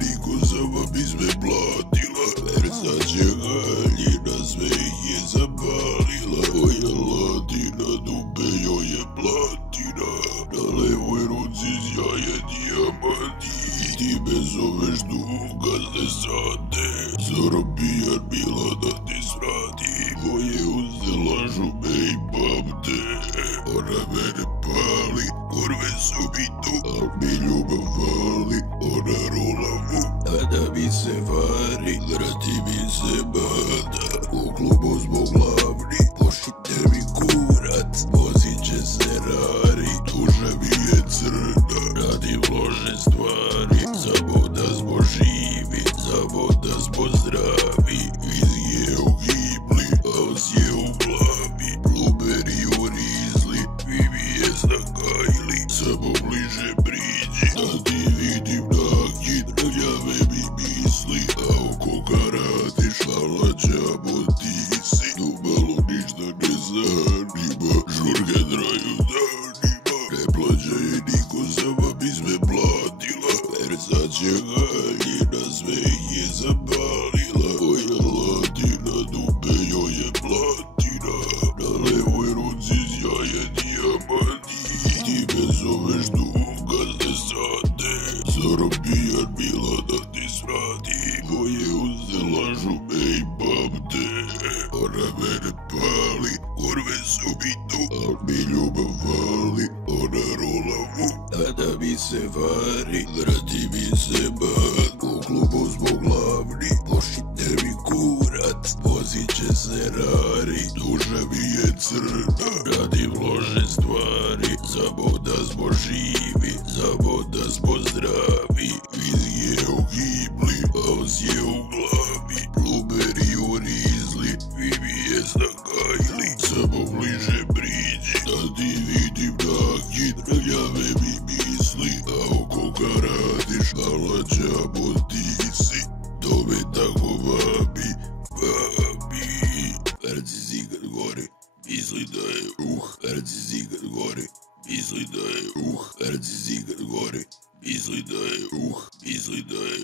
niko sama bi sve platila. Versace haljina sve ih je zapalila. Moja latina dupe joj je platina. Na levoj ruci sjaje dijamanti. Ti me zoveš dugazne sate. Zarobijan bila da ti svrati. Moje uze lažu me i pamte. Ona mene pali, kurve su mi tu, al mi ljubav vali. Ona rola mu, a da mi se vari, vrati mi se bada. U klubu zbog glavni, pošite mi kurat. Vozit će se rari, duša mi je crna. Radim loše stvari, samo da smo živi, samo da smo zdravi. Vizije u gibli, a os je u glavi. Bluberi u rizli, vi mi je znakajli. Samo bliže priđi, da ti vidim nakid. Rljave mi misli, a oko ga radiš, alađamo ti si. Dumalo ništa ne zanima, žurke traju danima. Ne plaćaj niko, sama bi sve platila. Versace haljina sve ih je zapalila. Moja latina dupe joj je platina. Na levoj ruci sjaje dijamanti. Ti me zoveš dugazne sate. Zarobijan bila da ti svrati. Moje uze lažu me i pamte. Ona mene pali, kurve su mi tu, al mi ljubav vali. Ona rola mu, a da mi se vari, vrati mi se bad. U klubu zbog glavni, pošite mi kurat. Vozit će se rari, duša mi je crna. Radim loše stvari, samo da smo živi, samo da smo zdravi. Vizije u gibli, a os je u glavi. Bluberi u rizli, vi mi je znakajli. Samo bliže priđi, da ti vidim nakid. Rljave mi misli, a oko ga radiš, alađamo ti si. To me tako vabi, vabi. Verci zigat gori, misli da je verci zigat gori. Misli da je verci zigat gori. Misli da je misli da je